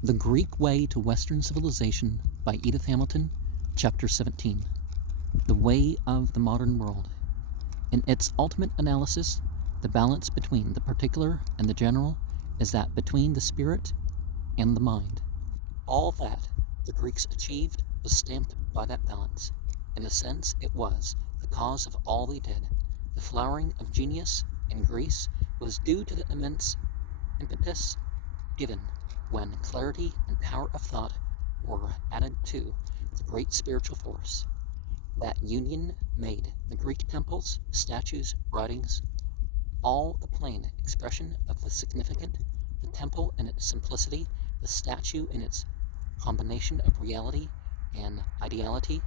The Greek Way to Western Civilization by Edith Hamilton, Chapter 17. The Way of the Modern World. In its ultimate analysis, the balance between the particular and the general is that between the spirit and the mind. All that the Greeks achieved was stamped by that balance. In a sense, it was the cause of all they did. The flowering of genius in Greece was due to the immense impetus given when clarity and power of thought were added to the great spiritual force. That union made the Greek temples, statues, writings, all the plain expression of the significant, the temple in its simplicity, the statue in its combination of reality and ideality,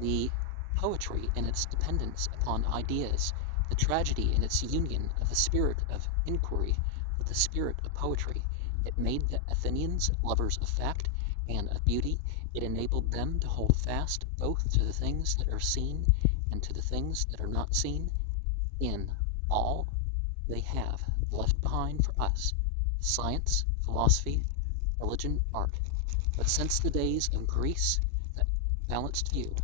the poetry in its dependence upon ideas, the tragedy in its union of the spirit of inquiry with the spirit of poetry. It made the Athenians lovers of fact and of beauty. It enabled them to hold fast both to the things that are seen and to the things that are not seen in all they have left behind for us: science, philosophy, religion, art. But since the days of Greece, that balanced view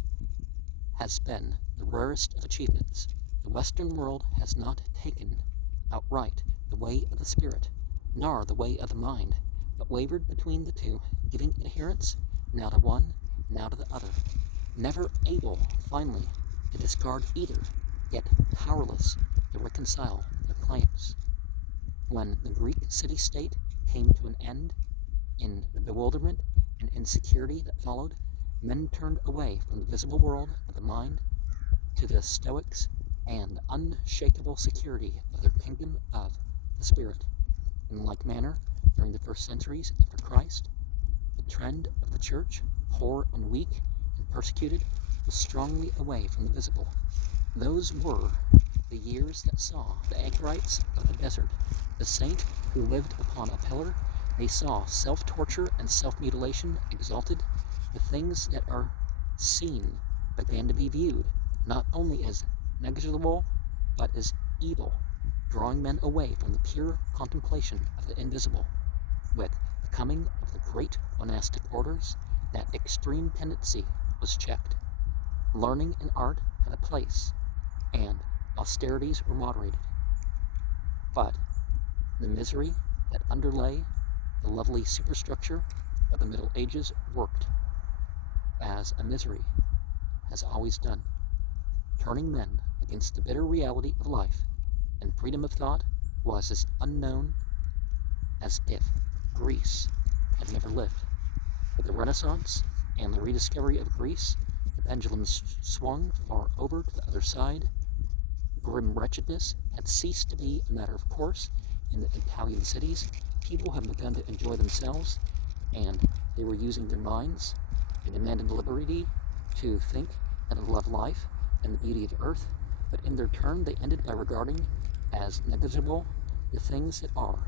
has been the rarest of achievements. The Western world has not taken outright the way of the spirit, nor the way of the mind, but wavered between the two, giving adherence now to one, now to the other, never able finally to discard either, yet powerless to reconcile their claims. When the Greek city-state came to an end, in the bewilderment and insecurity that followed, men turned away from the visible world of the mind to the stoics and unshakable security of their kingdom of the spirit. In like manner, during the first centuries after Christ, the trend of the church, poor and weak and persecuted, was strongly away from the visible. Those were the years that saw the anchorites of the desert, the saint who lived upon a pillar. They saw self-torture and self-mutilation exalted. The things that are seen began to be viewed not only as negligible, but as evil, drawing men away from the pure contemplation of the invisible. With the coming of the great monastic orders, that extreme tendency was checked. Learning and art had a place, and austerities were moderated. But the misery that underlay the lovely superstructure of the Middle Ages worked, as a misery has always done, turning men against the bitter reality of life, and freedom of thought was as unknown as if Greece had never lived. With the Renaissance and the rediscovery of Greece, the pendulum swung far over to the other side. Grim wretchedness had ceased to be a matter of course in the Italian cities. People had begun to enjoy themselves, and they were using their minds. They demanded liberty to think and to love life and the beauty of earth, but in their turn they ended by regarding as negligible the things that are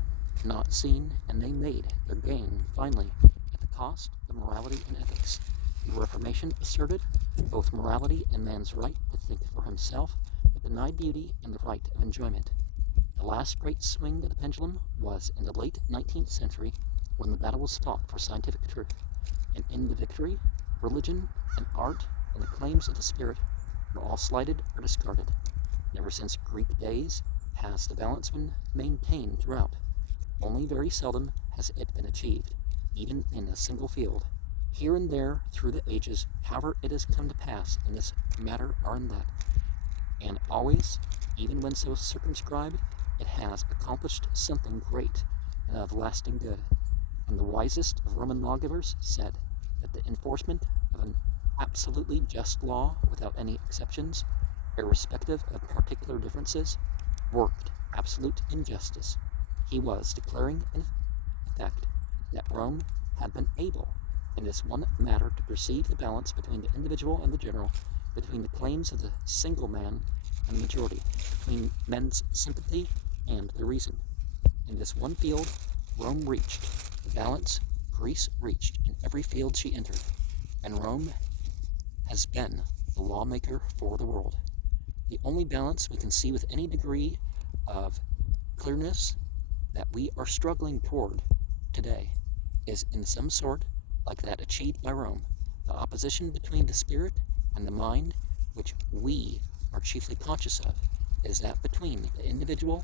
not seen, and they made their gain finally at the cost of morality and ethics. The Reformation asserted both morality and man's right to think for himself, but denied beauty and the right of enjoyment. The last great swing of the pendulum was in the late 19th century, when the battle was fought for scientific truth, and in the victory, religion and art and the claims of the spirit were all slighted or discarded. Never since Greek days has the balance been maintained throughout. Only very seldom has it been achieved, even in a single field. Here and there through the ages, however, it has come to pass in this matter or in that, and always, even when so circumscribed, it has accomplished something great and of lasting good. And the wisest of Roman lawgivers said that the enforcement of an absolutely just law without any exceptions, irrespective of particular differences, worked absolute injustice. He was declaring in effect that Rome had been able in this one matter to perceive the balance between the individual and the general, between the claims of the single man and the majority, between men's sympathy and their reason. In this one field, Rome reached the balance Greece reached in every field she entered, and Rome has been the lawmaker for the world. The only balance we can see with any degree of clearness that we are struggling toward today is in some sort like that achieved by Rome. The opposition between the spirit and the mind, which we are chiefly conscious of, is that between the individual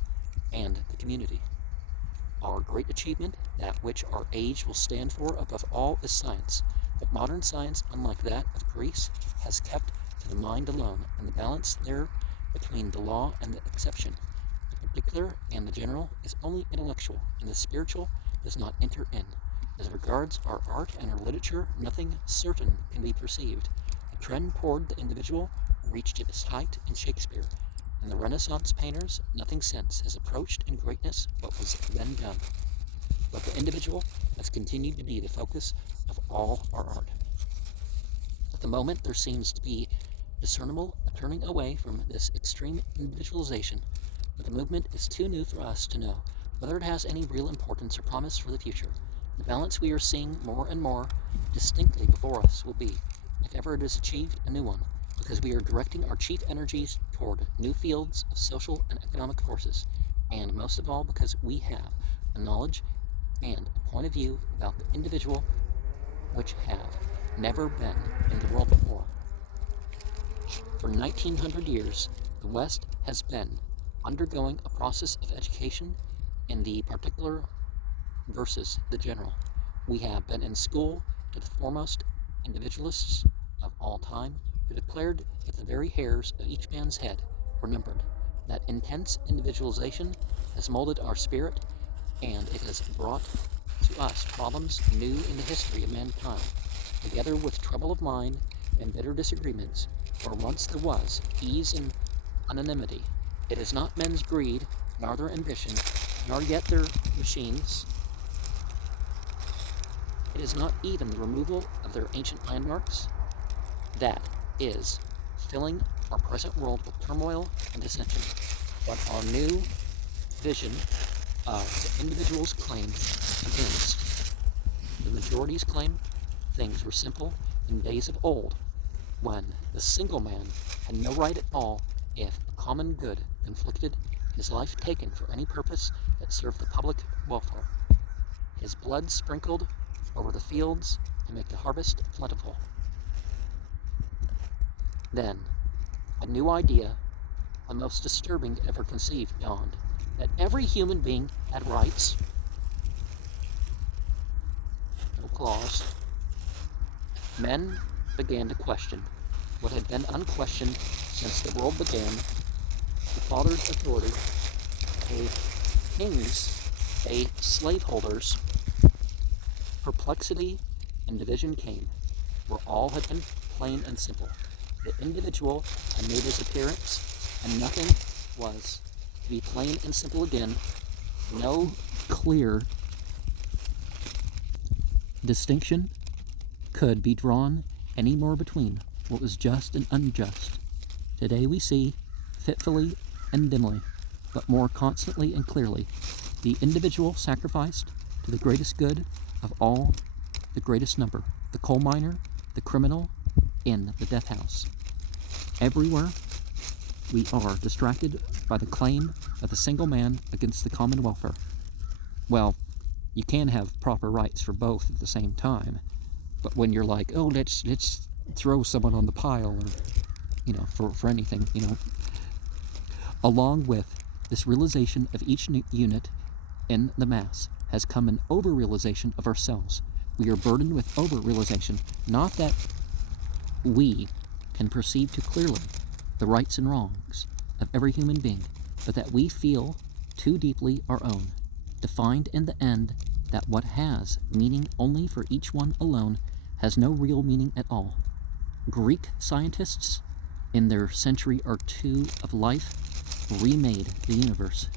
and the community. Our great achievement, that which our age will stand for above all, is science. But modern science, unlike that of Greece, has kept to the mind alone, and the balance there between the law and the exception, the particular and the general, is only intellectual, and the spiritual does not enter in. As regards our art and our literature, nothing certain can be perceived. The trend toward the individual reached its height in Shakespeare, and the Renaissance painters, nothing since has approached in greatness what was then done. But the individual has continued to be the focus of all our art. At the moment, there seems to be discernible a turning away from this extreme individualization, but the movement is too new for us to know whether it has any real importance or promise for the future. The balance we are seeing more and more distinctly before us will be, if ever it is achieved, a new one, because we are directing our chief energies toward new fields of social and economic forces, and most of all because we have a knowledge and a point of view about the individual which have never been in the world before. For 1900 years, the West has been undergoing a process of education in the particular versus the general. We have been in school to the foremost individualists of all time, who declared that the very hairs of each man's head were numbered. That intense individualization has molded our spirit, and it has brought to us problems new in the history of mankind, together with trouble of mind and bitter disagreements. For once there was ease and anonymity. It is not men's greed, nor their ambition, nor yet their machines. It is not even the removal of their ancient landmarks that is filling our present world with turmoil and dissension, but our new vision of the individual's claim against the majority's claim. Things were simple in days of old, when the single man had no right at all if a common good conflicted, his life taken for any purpose that served the public welfare, his blood sprinkled over the fields to make the harvest plentiful. Then, a new idea, the most disturbing ever conceived, dawned, that every human being had rights, no clause. Men began to question what had been unquestioned since the world began: the father's authority, a king's, a slaveholder's. Perplexity and division came, where all had been plain and simple. The individual had made his appearance, and nothing was to be plain and simple again. No clear distinction could be drawn any more between what was just and unjust. Today we see, fitfully and dimly, but more constantly and clearly, the individual sacrificed to the greatest good of all, the greatest number, the coal miner, the criminal, in the death house. Everywhere we are distracted by the claim of the single man against the common welfare. Well, you can have proper rights for both at the same time, but when you're like, oh, let's throw someone on the pile, or for anything, along with this realization of each unit in the mass has come an over-realization of ourselves. We are burdened with over-realization, not that we can perceive too clearly the rights and wrongs of every human being, but that we feel too deeply our own, defined in the end that what has meaning only for each one alone has no real meaning at all. Greek scientists, in their century or two of life, remade the universe.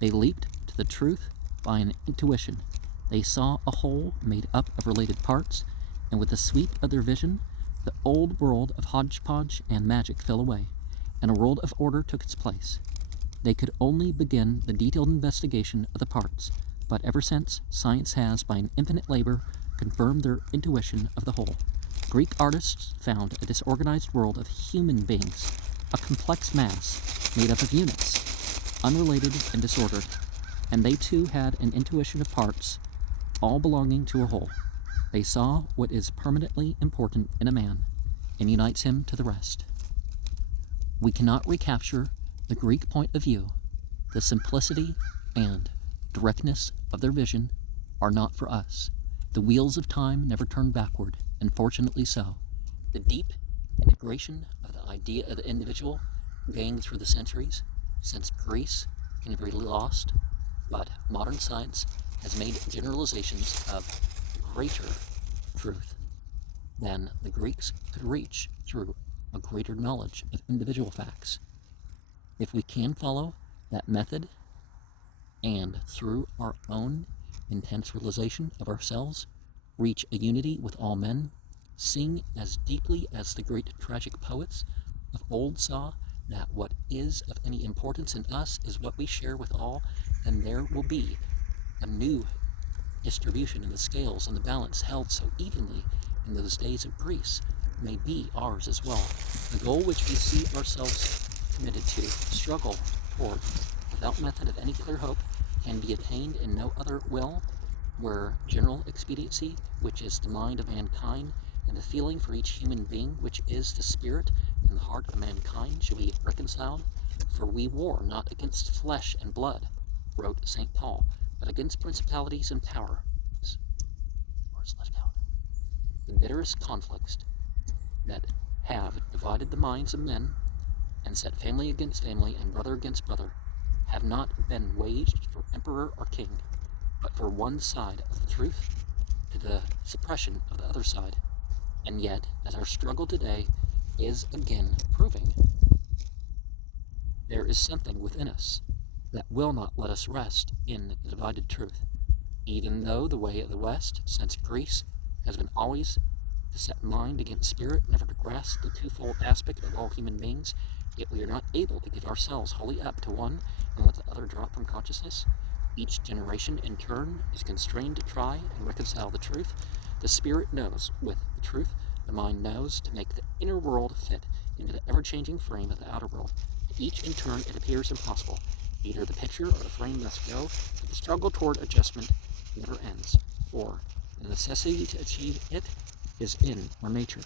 They leaped to the truth by an intuition. They saw a whole made up of related parts, and with the sweep of their vision, the old world of hodgepodge and magic fell away, and a world of order took its place. They could only begin the detailed investigation of the parts, but ever since, science has, by an infinite labor, confirmed their intuition of the whole. Greek artists found a disorganized world of human beings, a complex mass made up of units, unrelated and disordered, and they too had an intuition of parts, all belonging to a whole. They saw what is permanently important in a man and unites him to the rest. We cannot recapture the Greek point of view. The simplicity and directness of their vision are not for us. The wheels of time never turn backward, and fortunately so. The deep integration of the idea of the individual gained through the centuries, since Greece can never be lost, but modern science has made generalizations of greater truth than the Greeks could reach through a greater knowledge of individual facts. If we can follow that method and through our own intense realization of ourselves, reach a unity with all men, sing as deeply as the great tragic poets of old saw that what is of any importance in us is what we share with all, then there will be a new distribution in the scales, and the balance held so evenly in those days of Greece may be ours as well. The goal which we see ourselves committed to, struggle toward, without method of any clear hope, can be attained in no other will, where general expediency, which is the mind of mankind, and the feeling for each human being, which is the spirit and the heart of mankind, shall be reconciled. For we war not against flesh and blood, wrote St. Paul, but against principalities and powers. Words left out. The bitterest conflicts that have divided the minds of men and set family against family and brother against brother have not been waged for emperor or king, but for one side of the truth to the suppression of the other side. And yet, as our struggle today is again proving, there is something within us that will not let us rest in the divided truth, even though the way of the West, since Greece, has been always to set mind against spirit, never to grasp the twofold aspect of all human beings, yet we are not able to give ourselves wholly up to one and let the other drop from consciousness. Each generation in turn is constrained to try and reconcile the truth. The spirit knows with the truth, the mind knows to make the inner world fit into the ever-changing frame of the outer world. To each in turn it appears impossible. Either the picture or the frame must go, but the struggle toward adjustment never ends, for the necessity to achieve it is in our nature.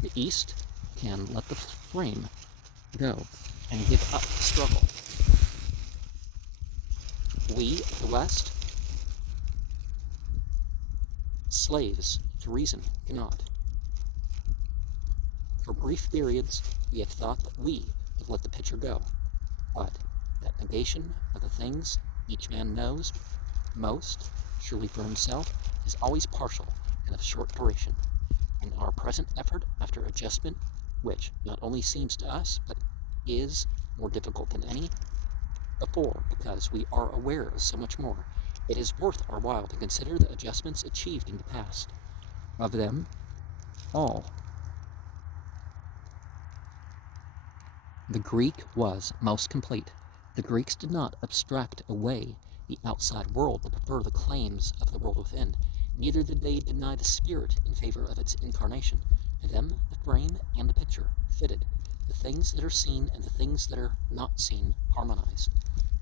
The East can let the frame go and give up the struggle. We, the West, slaves to reason, cannot. For brief periods, we have thought that we have let the picture go, but that negation of the things each man knows most, surely for himself, is always partial and of short duration. In our present effort after adjustment, which not only seems to us, but is more difficult than any before, because we are aware of so much more, it is worth our while to consider the adjustments achieved in the past. Of them all, the Greek was most complete. The Greeks did not abstract away the outside world, but prefer the claims of the world within. Neither did they deny the spirit in favor of its incarnation. To them, the frame and the picture fitted. The things that are seen and the things that are not seen harmonized.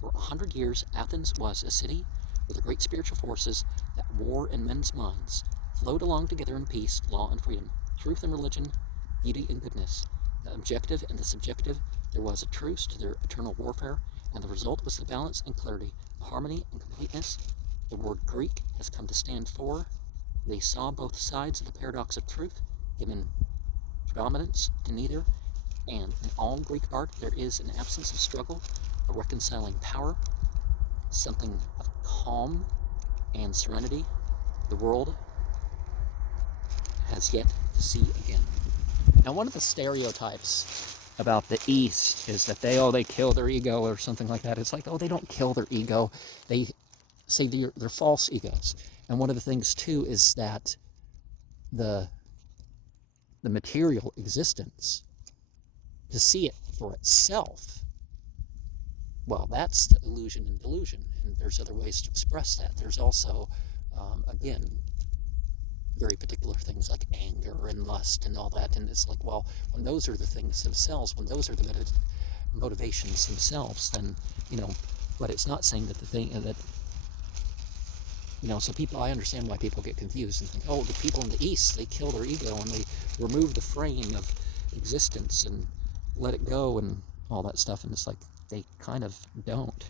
For 100 years, Athens was a city where the great spiritual forces that war in men's minds flowed along together in peace, law, and freedom, truth and religion, beauty and goodness. The objective and the subjective, there was a truce to their eternal warfare, and the result was the balance and clarity, the harmony and completeness the word Greek has come to stand for. They saw both sides of the paradox of truth, given predominance to neither, and in all Greek art there is an absence of struggle, a reconciling power, something of calm and serenity the world has yet to see again. Now, one of the stereotypes about the East is that they kill their ego or something like that. It's like, they don't kill their ego. They say they're false egos. And one of the things, too, is that the material existence, to see it for itself, well, that's the illusion and delusion. And there's other ways to express that. There's also, again, very particular things like anger and lust and all that. And it's like, well, when those are the things themselves, when those are the motivations themselves, then, but it's not saying that the thing that You know, so I understand why people get confused and think, oh, the people in the East, they kill their ego and they remove the frame of existence and let it go and all that stuff. And it's like, they kind of don't.